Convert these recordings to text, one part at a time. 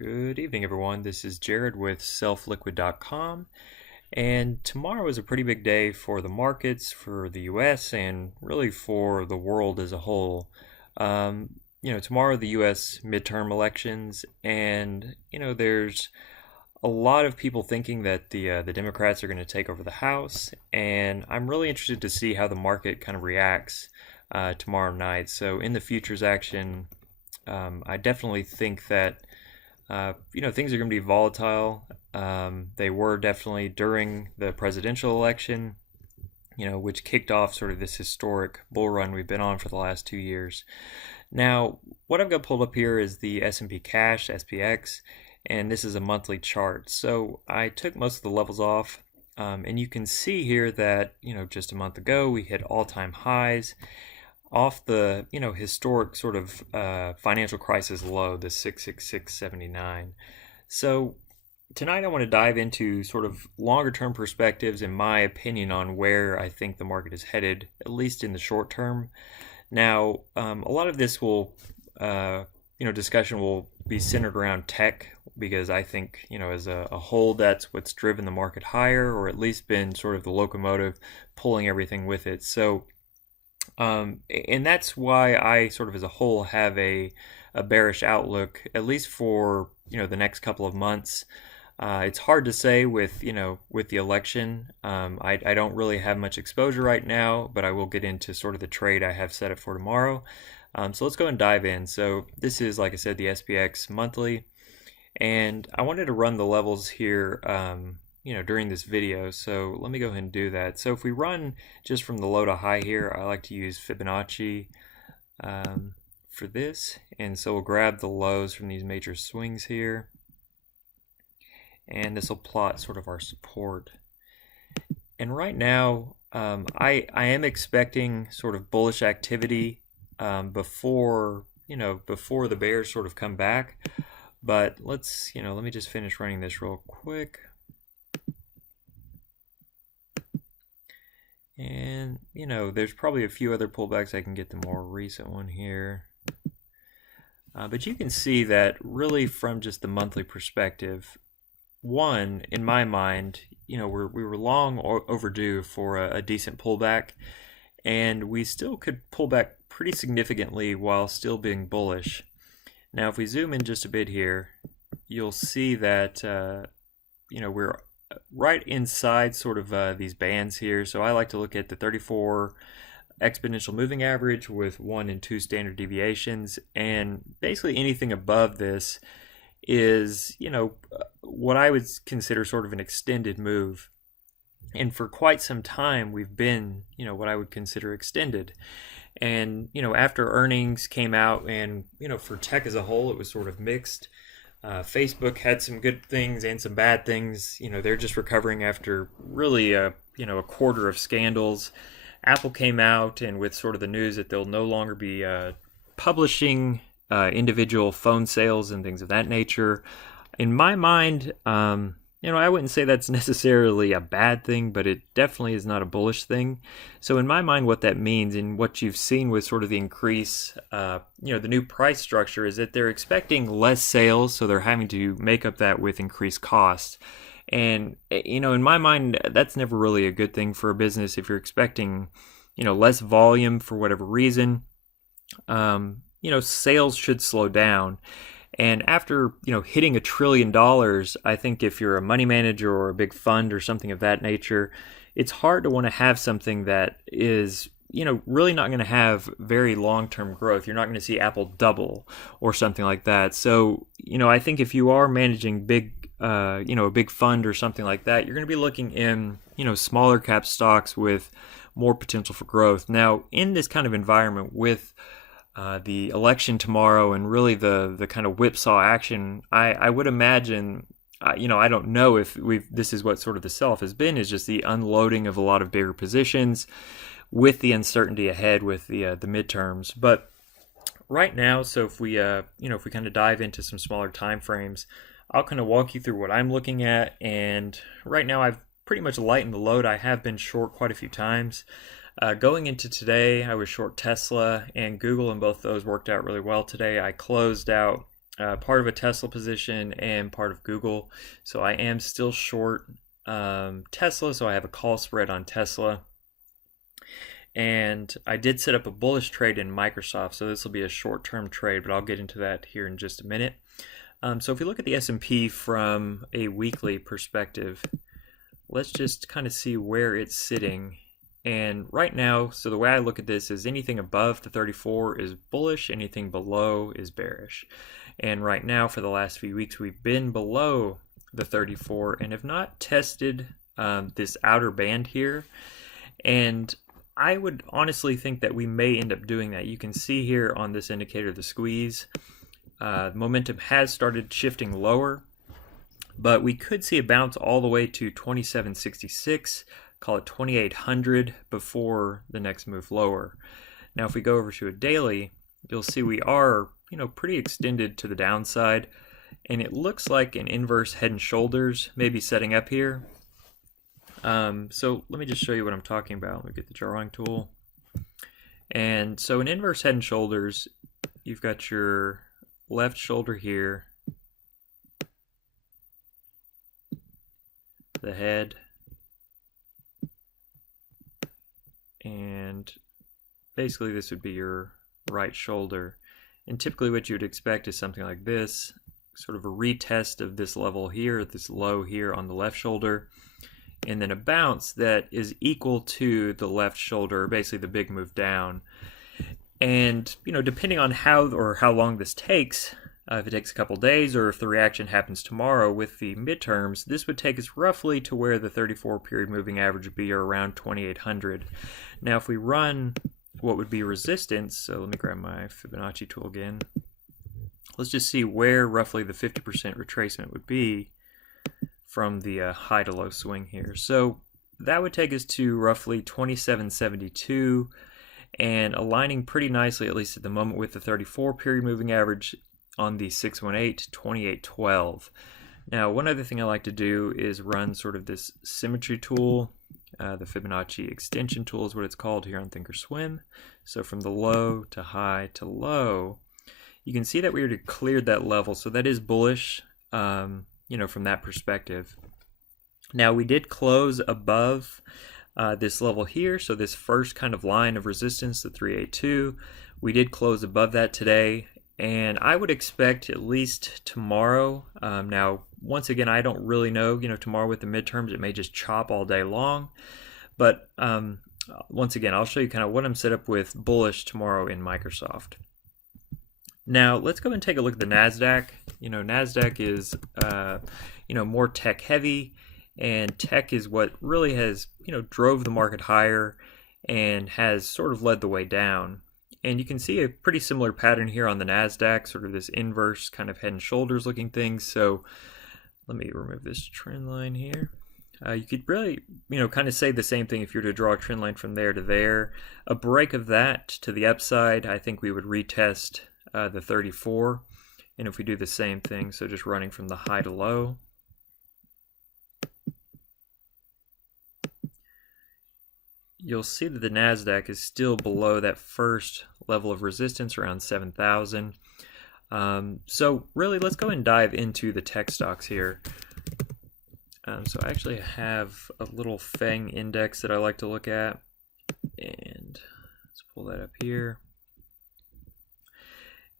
Good evening, everyone. This is Jared with SelfLiquid.com. And tomorrow is a pretty big day for the markets, for the US, and really for the world as a whole. Tomorrow the US midterm elections, and there's a lot of people thinking that the Democrats are going to take over the House, and I'm really interested to see how the market kind of reacts tomorrow night. So in the futures action, I definitely think that things are going to be volatile. They were definitely during the presidential election, which kicked off sort of this historic bull run we've been on for the last 2 years. Now, what I've got pulled up here is the S&P Cash, SPX, and this is a monthly chart. So I took most of the levels off, and you can see here that, just a month ago we hit all-time highs off the historic sort of financial crisis low, the 666.79. So tonight I want to dive into sort of longer term perspectives in my opinion on where I think the market is headed, at least in the short term. Now, a lot of this will discussion will be centered around tech, because I think as a whole that's what's driven the market higher, or at least been sort of the locomotive pulling everything with it. So and that's why I sort of as a whole have a bearish outlook, at least for the next couple of months. It's hard to say with with the election. I don't really have much exposure right now, but I will get into sort of the trade I have set up for tomorrow. So let's go and dive in. So this is, like I said, the SPX monthly, and I wanted to run the levels here during this video. So let me go ahead and do that. So if we run just from the low to high here, I like to use Fibonacci for this. And so we'll grab the lows from these major swings here, and this will plot sort of our support. And right now, I am expecting sort of bullish activity before the bears sort of come back. But let me just finish running this real quick. And, there's probably a few other pullbacks. I can get the more recent one here. But you can see that really from just the monthly perspective, one, in my mind, we were long overdue for a decent pullback, and we still could pull back pretty significantly while still being bullish. Now, if we zoom in just a bit here, you'll see that, we're right inside sort of these bands here. So I like to look at the 34 exponential moving average with 1 and 2 standard deviations, and basically anything above this is what I would consider sort of an extended move. And for quite some time we've been what I would consider extended. And after earnings came out, and for tech as a whole it was sort of mixed. Facebook had some good things and some bad things. They're just recovering after really a quarter of scandals. Apple came out and with sort of the news that they'll no longer be publishing individual phone sales and things of that nature. In my mind, I wouldn't say that's necessarily a bad thing, but it definitely is not a bullish thing. So in my mind, what that means, and what you've seen with sort of the increase, the new price structure, is that they're expecting less sales, so they're having to make up that with increased costs. And, in my mind, that's never really a good thing for a business. If you're expecting, less volume for whatever reason, sales should slow down. And after, hitting $1 trillion, I think if you're a money manager or a big fund or something of that nature, it's hard to want to have something that is, really not going to have very long-term growth. You're not going to see Apple double or something like that. So, I think if you are managing big, a big fund or something like that, you're going to be looking in, smaller cap stocks with more potential for growth. Now, in this kind of environment with the election tomorrow and really the kind of whipsaw action, I would imagine, I don't know if this is what sort of the self has been, is just the unloading of a lot of bigger positions with the uncertainty ahead with the midterms. But right now, so if we kind of dive into some smaller time frames, I'll kind of walk you through what I'm looking at. And right now I've pretty much lightened the load. I have been short quite a few times. Going into today, I was short Tesla and Google, and both those worked out really well today. I closed out part of a Tesla position and part of Google. So I am still short Tesla, so I have a call spread on Tesla. And I did set up a bullish trade in Microsoft, so this will be a short-term trade, but I'll get into that here in just a minute. So if we look at the S&P from a weekly perspective, let's just kind of see where it's sitting. And right now, so the way I look at this is anything above the 34 is bullish, anything below is bearish. And right now, for the last few weeks, we've been below the 34 and have not tested this outer band here. And I would honestly think that we may end up doing that. You can see here on this indicator the squeeze. Momentum has started shifting lower, but we could see a bounce all the way to 2766, call it 2800 before the next move lower. Now if we go over to a daily, you'll see we are, pretty extended to the downside, and it looks like an inverse head and shoulders maybe setting up here. So let me just show you what I'm talking about. Let me get the drawing tool. And so an inverse head and shoulders, you've got your left shoulder here, the head, and basically this would be your right shoulder. And typically what you would expect is something like this, sort of a retest of this level here, this low here on the left shoulder, and then a bounce that is equal to the left shoulder, basically the big move down. And, depending on how long this takes, if it takes a couple days or if the reaction happens tomorrow with the midterms, this would take us roughly to where the 34 period moving average would be, or around 2800. Now, if we run what would be resistance, so let me grab my Fibonacci tool again. Let's just see where roughly the 50% retracement would be from the high to low swing here. So that would take us to roughly 2772, and aligning pretty nicely, at least at the moment, with the 34 period moving average on the 618, 2812. Now, one other thing I like to do is run sort of this symmetry tool. The Fibonacci extension tool is what it's called here on Thinkorswim. So from the low to high to low, you can see that we already cleared that level. So that is bullish, from that perspective. Now, we did close above this level here. So this first kind of line of resistance, the 382, we did close above that today. And I would expect at least tomorrow. Now, once again, I don't really know, tomorrow with the midterms, it may just chop all day long. But once again, I'll show you kind of what I'm set up with bullish tomorrow in Microsoft. Now, let's go and take a look at the NASDAQ. NASDAQ is, more tech heavy, and tech is what really has, drove the market higher and has sort of led the way down. And you can see a pretty similar pattern here on the NASDAQ, sort of this inverse kind of head and shoulders looking thing. So let me remove this trend line here. You could really, kind of say the same thing if you were to draw a trend line from there to there. A break of that to the upside, I think we would retest the 34. And if we do the same thing, so just running from the high to low, you'll see that the NASDAQ is still below that first level of resistance around 7,000. So really, let's go and dive into the tech stocks here. So I actually have a little FAANG index that I like to look at, and let's pull that up here.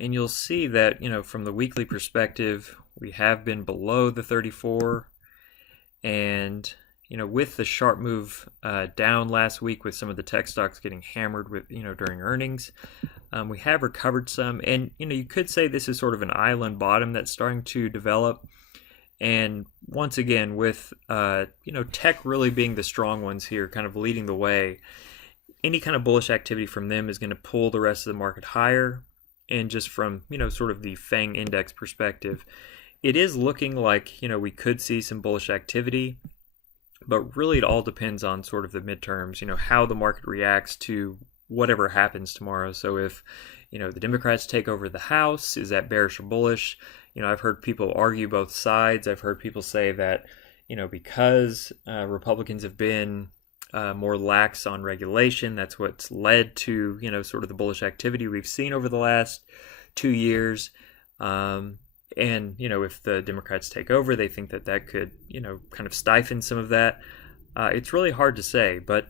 And you'll see that, from the weekly perspective, we have been below the 34, and with the sharp move down last week with some of the tech stocks getting hammered with, during earnings, we have recovered some. And, you could say this is sort of an island bottom that's starting to develop. And once again, with, tech really being the strong ones here, kind of leading the way, any kind of bullish activity from them is going to pull the rest of the market higher. And just from, sort of the FAANG index perspective, it is looking like, we could see some bullish activity. But really, it all depends on sort of the midterms, how the market reacts to whatever happens tomorrow. So if, the Democrats take over the House, is that bearish or bullish? I've heard people argue both sides. I've heard people say that, because Republicans have been more lax on regulation, that's what's led to, sort of the bullish activity we've seen over the last 2 years. And, if the Democrats take over, they think that that could, kind of stifle some of that. It's really hard to say, but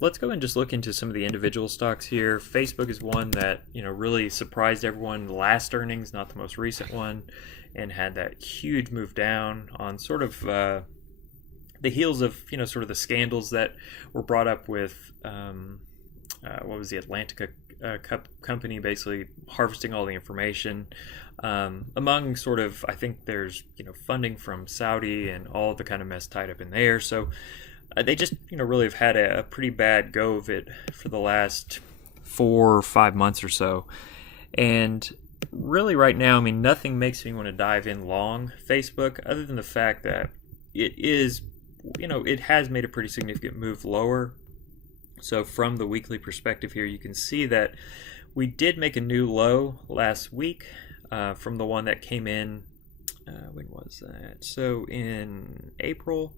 let's go and just look into some of the individual stocks here. Facebook is one that, really surprised everyone. The last earnings, not the most recent one, and had that huge move down on sort of the heels of, sort of the scandals that were brought up with, what was the Atlantica company basically harvesting all the information among sort of, I think there's funding from Saudi and all the kind of mess tied up in there. So they just really have had a pretty bad go of it for the last 4 or 5 months or so. And really right now, I mean, nothing makes me want to dive in long Facebook other than the fact that it is, it has made a pretty significant move lower. So from the weekly perspective here, you can see that we did make a new low last week from the one that came in, when was that? So in April.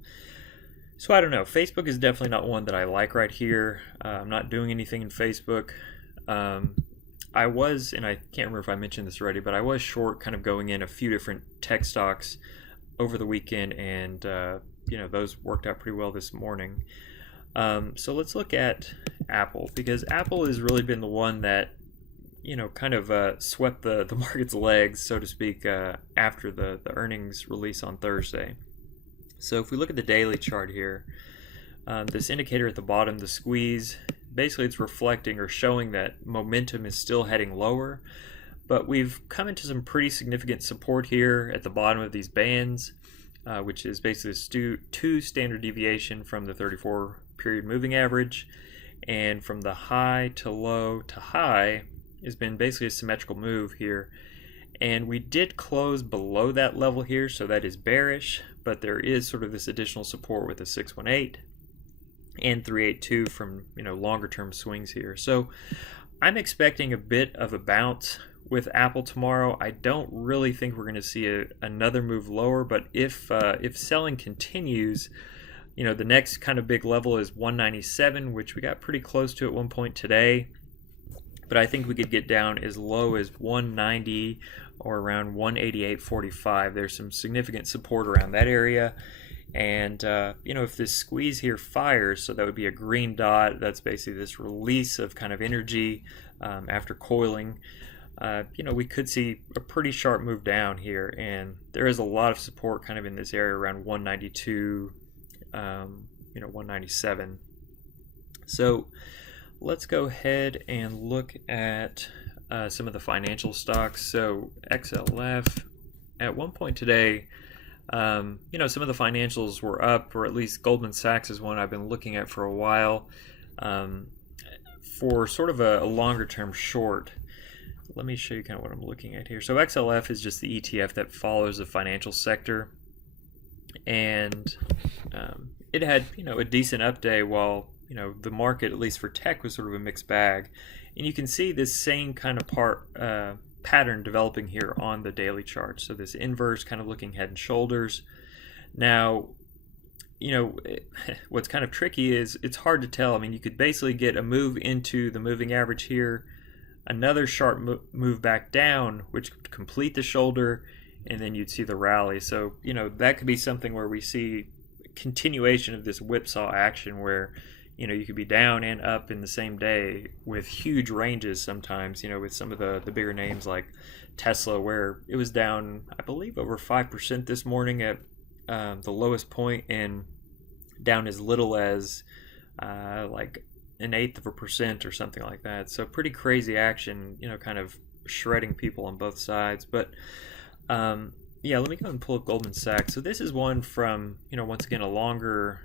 So I don't know. Facebook is definitely not one that I like right here. I'm not doing anything in Facebook. I was, and I can't remember if I mentioned this already, but I was short kind of going in a few different tech stocks over the weekend, and those worked out pretty well this morning. So let's look at Apple, because Apple has really been the one that, kind of swept the market's legs, so to speak, after the earnings release on Thursday. So if we look at the daily chart here, this indicator at the bottom, the squeeze, basically it's reflecting or showing that momentum is still heading lower, but we've come into some pretty significant support here at the bottom of these bands, which is basically 2 standard deviation from the 34 period moving average, and from the high to low to high has been basically a symmetrical move here. And we did close below that level here, so that is bearish, but there is sort of this additional support with a 618 and 382 from longer term swings here. So I'm expecting a bit of a bounce with Apple tomorrow. I don't really think we're going to see another move lower, but if selling continues, the next kind of big level is 197, which we got pretty close to at one point today. But I think we could get down as low as 190 or around 188.45. There's some significant support around that area. And, if this squeeze here fires, so that would be a green dot, that's basically this release of kind of energy after coiling. We could see a pretty sharp move down here. And there is a lot of support kind of in this area around 192, 197. So let's go ahead and look at some of the financial stocks. So XLF, at one point today, some of the financials were up, or at least Goldman Sachs is one I've been looking at for a while for sort of a longer term short. Let me show you kind of what I'm looking at here. So XLF is just the ETF that follows the financial sector, and it had a decent up day while the market, at least for tech, was sort of a mixed bag. And you can see this same kind of pattern developing here on the daily chart. So this inverse kind of looking head and shoulders. Now, what's kind of tricky is it's hard to tell. I mean, you could basically get a move into the moving average here, another sharp move back down, which could complete the shoulder, and then you'd see the rally. So, that could be something where we see continuation of this whipsaw action where you could be down and up in the same day with huge ranges sometimes, with some of the bigger names like Tesla, where it was down, I believe, over 5% this morning at the lowest point, and down as little as like 1/8% or something like that. So pretty crazy action, kind of shredding people on both sides. But let me go and pull up Goldman Sachs. So this is one from, once again, a longer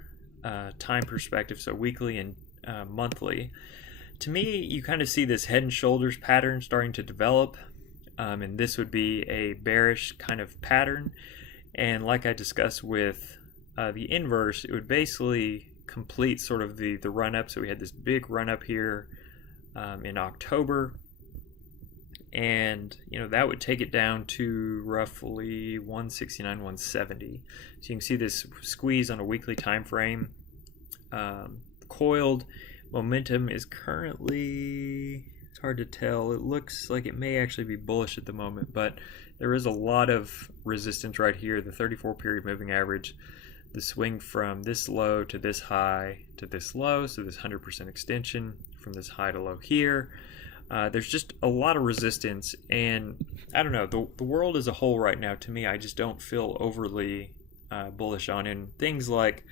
time perspective, so weekly and monthly. To me, you kind of see this head and shoulders pattern starting to develop, and this would be a bearish kind of pattern. And like I discussed with the inverse, it would basically complete sort of the run up. So we had this big run up here in October, and that would take it down to roughly 169, 170. So you can see this squeeze on a weekly time frame. Coiled momentum is currently, it's hard to tell. It looks like it may actually be bullish at the moment, but there is a lot of resistance right here. The 34 period moving average, the swing from this low to this high to this low, so this 100% extension from this high to low here. There's just a lot of resistance, and I don't know, the world as a whole right now, to me, I just don't feel overly bullish on. And things like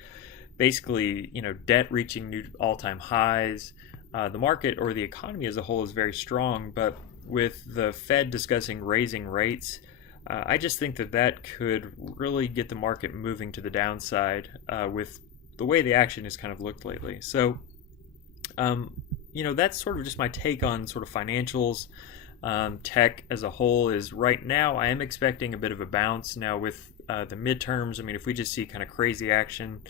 basically, debt reaching new all-time highs. The market or the economy as a whole is very strong, but with the Fed discussing raising rates, I just think that could really get the market moving to the downside with the way the action has kind of looked lately. So, that's sort of just my take on sort of financials. Tech as a whole is right now, I am expecting a bit of a bounce. Now with the midterms, I mean, if we just see kind of crazy action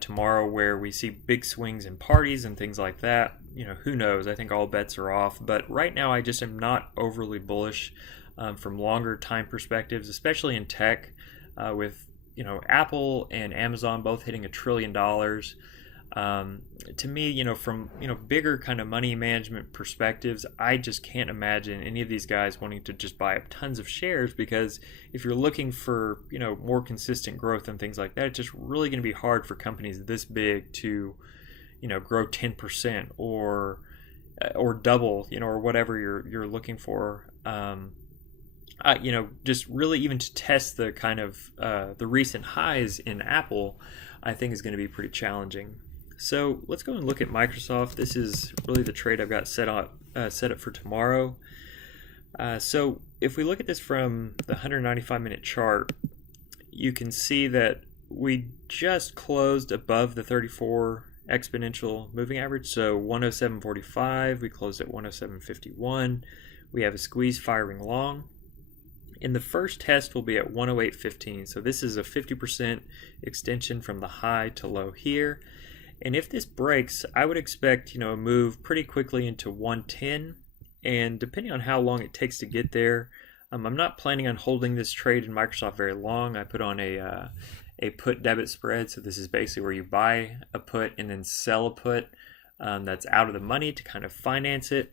tomorrow where we see big swings in parties and things like that, who knows? I think all bets are off. But right now, I just am not overly bullish from longer time perspectives, especially in tech with, Apple and Amazon both hitting $1 trillion. To me, from bigger kind of money management perspectives, I just can't imagine any of these guys wanting to just buy up tons of shares, because if you're looking for more consistent growth and things like that, it's just really going to be hard for companies this big to grow 10% or double, or whatever you're looking for. Just really even to test the kind of the recent highs in Apple, I think is going to be pretty challenging. So let's go and look at Microsoft. This is really the trade I've got set up for tomorrow. So if we look at this from the 195-minute chart, you can see that we just closed above the 34 exponential moving average. So 107.45, we closed at 107.51. We have a squeeze firing long. In the first test, we'll be at 108.15. So this is a 50% extension from the high to low here. And if this breaks, I would expect, a move pretty quickly into 110. And depending on how long it takes to get there, I'm not planning on holding this trade in Microsoft very long. I put on a put debit spread. So this is basically where you buy a put and then sell a put that's out of the money to kind of finance it.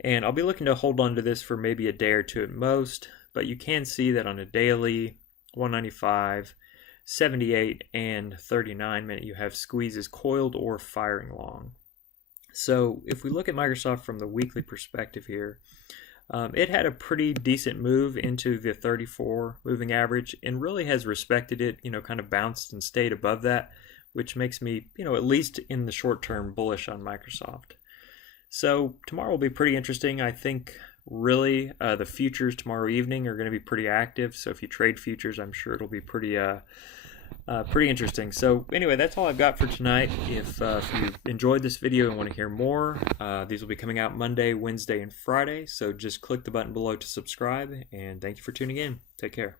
And I'll be looking to hold on to this for maybe a day or two at most. But you can see that on a daily, 195, 78, and 39 minute, you have squeezes coiled or firing long. So if we look at Microsoft from the weekly perspective here, it had a pretty decent move into the 34 moving average and really has respected it, kind of bounced and stayed above that, which makes me, at least in the short term, bullish on Microsoft. So tomorrow will be pretty interesting. I think really the futures tomorrow evening are going to be pretty active. So if you trade futures, I'm sure it'll be pretty interesting. So anyway, that's all I've got for tonight. If you enjoyed this video and want to hear more, these will be coming out Monday, Wednesday, and Friday. So just click the button below to subscribe, and thank you for tuning in. Take care.